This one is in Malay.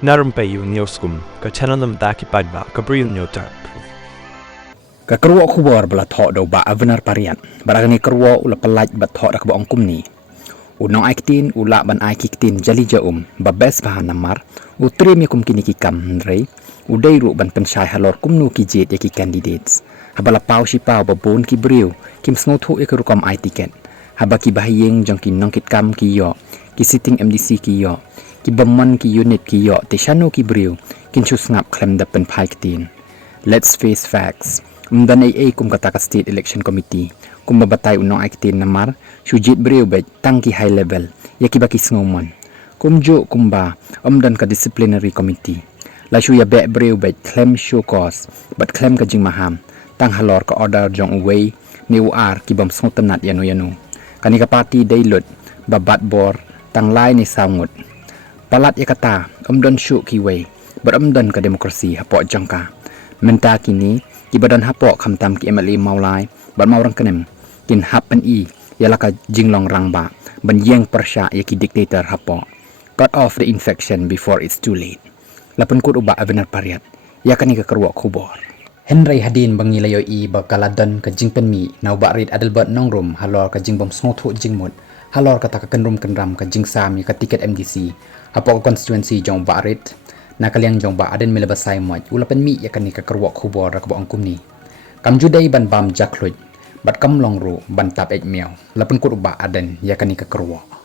Na Rympei U ka channel nabynta ki paidbah ka Bri U Hynñiewtrep. Ka kerwa khubor bala thok do Bah Avner pariat baragani kerwa ula pelaj bat thok dak bong kumni unong aiktin ula ban aikiktin jali jaum babes bahan namar utri mi kum kini kikam rei udai ru ban penshai halor kumnu ki jet yaki candidates habala pau si pau babon ki briu kim snothu ekurukam ai ticket habaki bahiyeng jong ki nongkit kam ki yo ki sitting MDC ki yo ki bamman ki unit ki yo te shanu ki briu kin chus ngap klem da pen pai kitin. Let's face facts. Dan ay kum kataka state election committee kum babatay unong aikitin namar sujit briu bet tangki high level yaki baki snowman kum jo kumba dan ka disciplinary committee la shu ya be briu bet claim show cause but claim ka jing maham tang halor ka order jong away ni UR ki bam snotanat yanu kani ka party daylut babat bor tang lai ni sangut palat yakata dan shu ki way but dan ka demokrasi hapo jangka menta kini ki badan hapok khamtam ki MLA maulai ban maurang kenem kin happen yalaka jinglong rangba ban yeng persya yaki dictator hapok cut off the infection before it's too late lapun kut Bah Avner pariat yakani ka kerwa khubor Henry hadin bangilayo bakaladan ka jingpynmi nau barit adelbat nongrum halor ka jingbom snothu jingmut halor ka takakenrum kenram ka jingsam ka tiket MDC hapok constituency jong barit nakaliang jong Bah Ardent milabasay mo ulapan mi yakani ka kerwa khubor ka bong kumni kam judai ban bam jaklut bat kam longru ban tap ek miaw lapun kut Bah Ardent yakani ka kerwa